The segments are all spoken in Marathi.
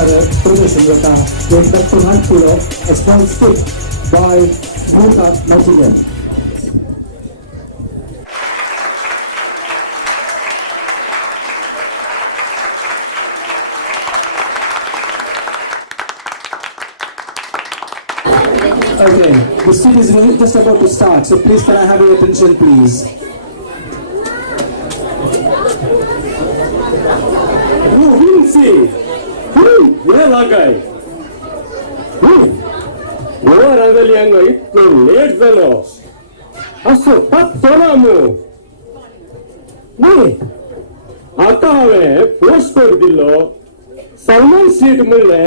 प्रदर्शन जाता एक दत्तनाथ पुढं a small stick by Muka Michigan. Okay, the stick is just about to start, so please can I have your attention, please? रांगली हांगा इतलो लेट जालो असो पत्तो ना न्ही आता हांवें पोस्टर दिलो सामान सीट म्हणले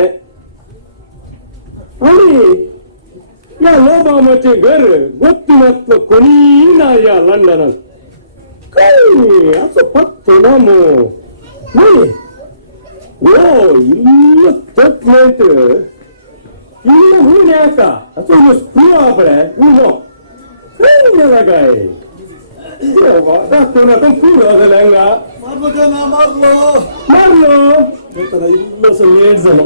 आणि या लोबामाचे घर गोत्तीनातलं कोणी ना या लंडनात काही असं पत्तो ना न्ही ओ इल्लो तकलेत ಇನ್ನು ಹೂನೆ ಯಾಕ ಅಥವಾ ಸ್ಪೂ ಆಪಡೆ ಹೂನೋ ಏನಿಲ್ಲ ಗಾಯ ಡಾಕ್ಟರ್ ಕಂಪೂರ್ ಅದಲ್ಲ ಹಂಗ ಮಾರ್ಲೋ ಗೊತ್ತಲ್ಲ ಇಲ್ಲ ಸ್ವಲ್ಪ ಲೇಟ್ ಜನ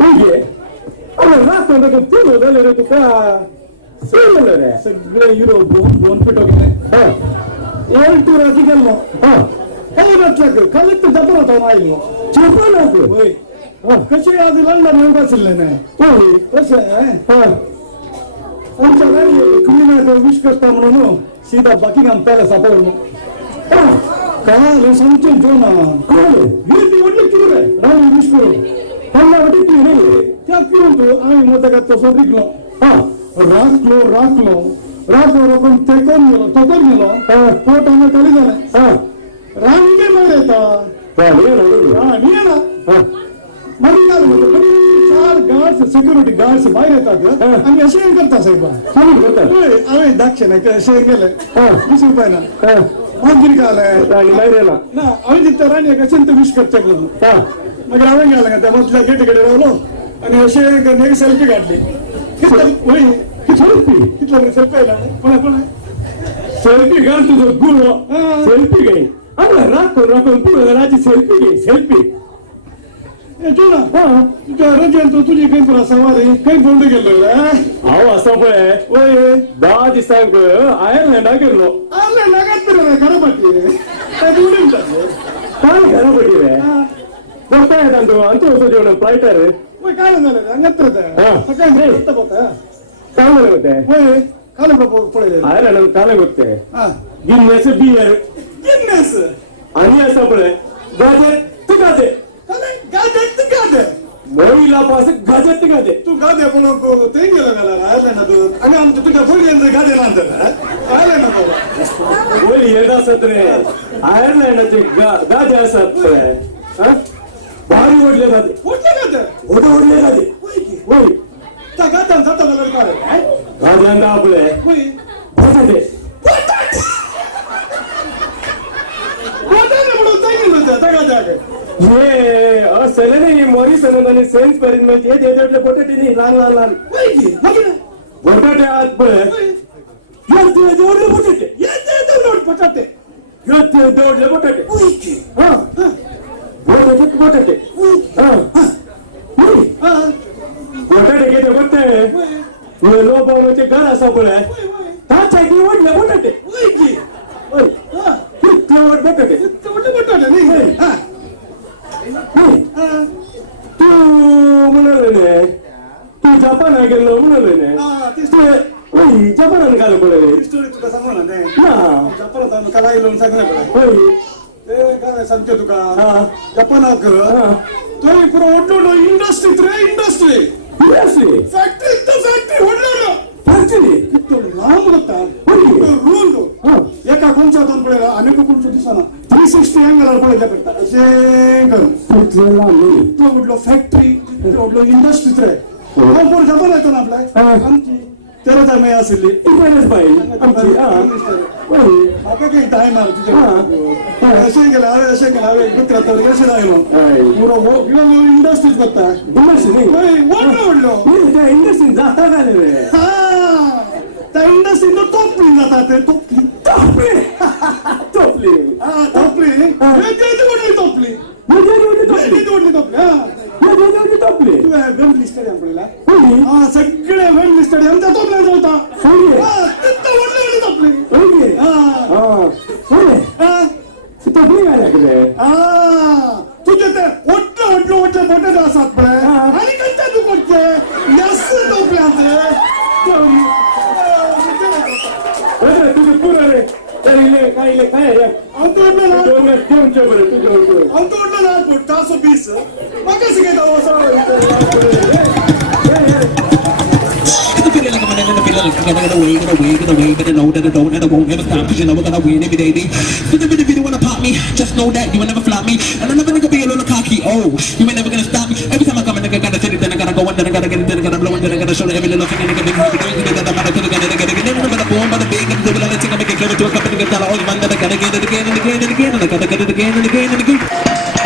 ಹೀಗೆ ಅವರ ಡಾಕ್ಟರ್ ಕಂಪೂರ್ ಅದಲ್ಲ ತುಕ ಸೇರಲ್ಲರೆ ಸಗ್ಳೆ ಇರೋ ಬೋನ್ ಫಿಟ್ ಹೋಗಿದೆ ಎರಡು ರಾಜಿಗಲ್ವ ಕೈ ಬಚ್ಚಕ್ಕೆ ಕಲಿತು ದಬ್ಬರ ತೋನಾಯಿಲ್ವ ಚಪ್ಪಲಾಕು कसे आज लंडन येऊन बसले नाही कसं आहे आमच्या गाडी क्लीन विश करता म्हणून सीधा बकिंगहॅम पॅलेस आपण काय समजून ठेव ना गिरती वडली किती आहे राणी विश करू पन्ना वडी ती नाही त्या किरून तू आम्ही मोठ्या का तो सोडिकलो राखलो आपण ते कोण गेलो तो कोण गेलो पोट आम्ही खाली झाला रांगे मध्ये येतात मी ना चार गार्ड्स सिक्युरिटी गार्ड्स बाहेर येतात आणि असे करता साहेब आम्ही दाक्ष नाही का असे गेले 20 रुपयाला गिरी का आलाय बाहेर ना आम्ही तिथं राणी कसे विश करते मग आम्ही गेला का त्या मधल्या गेट राहिलो आणि असे सेल्फी काढली तिथला सेल्फी कोणा सेल्फी घाल तुझं गुरु सेल्फी घे अरे राखून पुढे राजी सेल्फी येतो ना रजन तो तुझी काही तुला सवारी काही बोलले गेलो अहो असं पण 10 दिवसांक आयर्लंडा गेलो आयर्लंडात घरापट्टी काय घरापट्टी रे कोणता येतात तू अंतू जेवण फ्लाईटर काय झालं अंगत्र सकाळी होता काय म्हणत होते काल पडे आयर्लंड काल होते गिन्नेस बियर गिन्नेस आणि असं पण गाजे तू गाजे मोईला पास गाजत गादे तू गादे पण ते गेला राहिला ना तू आणि आमच्या तुझ्या फुल गादे राहिला ना बाबा बोल येडा सत्रे आयर्लंडाचे गादे असत भारी ओढले गादे ओढले गादे होय त्या गाद्यान जाता मला काय गाद्यांना आपले होय बटाटे म्हणून तयारी होता त्या गाद्या ये असं नाही मॉरिसन आणि सेंट पेरिनमेंट हे देवटले पोटेटी नाही लहान पोटेटे आत पळे योते जोडले पोटेटे जोडले पोटेटे पोटेटे पोटेटे घेते बघते लोबावचे घर असा पळे ताच्या निवडले पोटेटे पोटेटे नाही तू म्हणाले तू जपान गेलो म्हणाले जपान घाल पडे स्टोरी तुका सांगू ना जपान काला येऊन सांगणार पडे ते काय सांगते तुका जपानाक तो पुरो ओढलो इंडस्ट्री फॅक्टरी ओढलो फॅक्टरी किती लांब होता रूल एका कोणच्यातून पडेल अनेक कोणचं दिसना 360 अँगल पडे पडता असे तो उडलो फॅक्टरी उडलो इंडस्ट्रीत रे कोण जमा येतो ना आपल्या आमची तेरा जमा असली आमची आता काही टाइम असे गेला मित्र तर असे राहिलो पुरो इंडस्ट्रीत करता ओढलो त्या इंडस्ट्रीत जाता का रे त्या इंडस्ट्रीत तोपली जातात ते तोपली तोपली अंतोडलं ना तासो 20 मग कसं काय दावा Feeling like I'm in the middle, get away, but I know that I don't, and I won't ever stop, 'cause you know we're gonna win every day. So the video wanna pop me, just know that you will never flop me, and I'm never gonna be a little cocky. Oh, you ain't never gonna stop me. Every time I come in, I gotta sit it, then I gotta go, and then I gotta get it, then I gotta blow, and then I gotta show every little thing, and I gotta do it, and then I gotta get it, boom, bada bing, and do it, and I make it clear to a couple of guys, all the man that I gotta get it again and again and again, and I gotta get it again and again and again.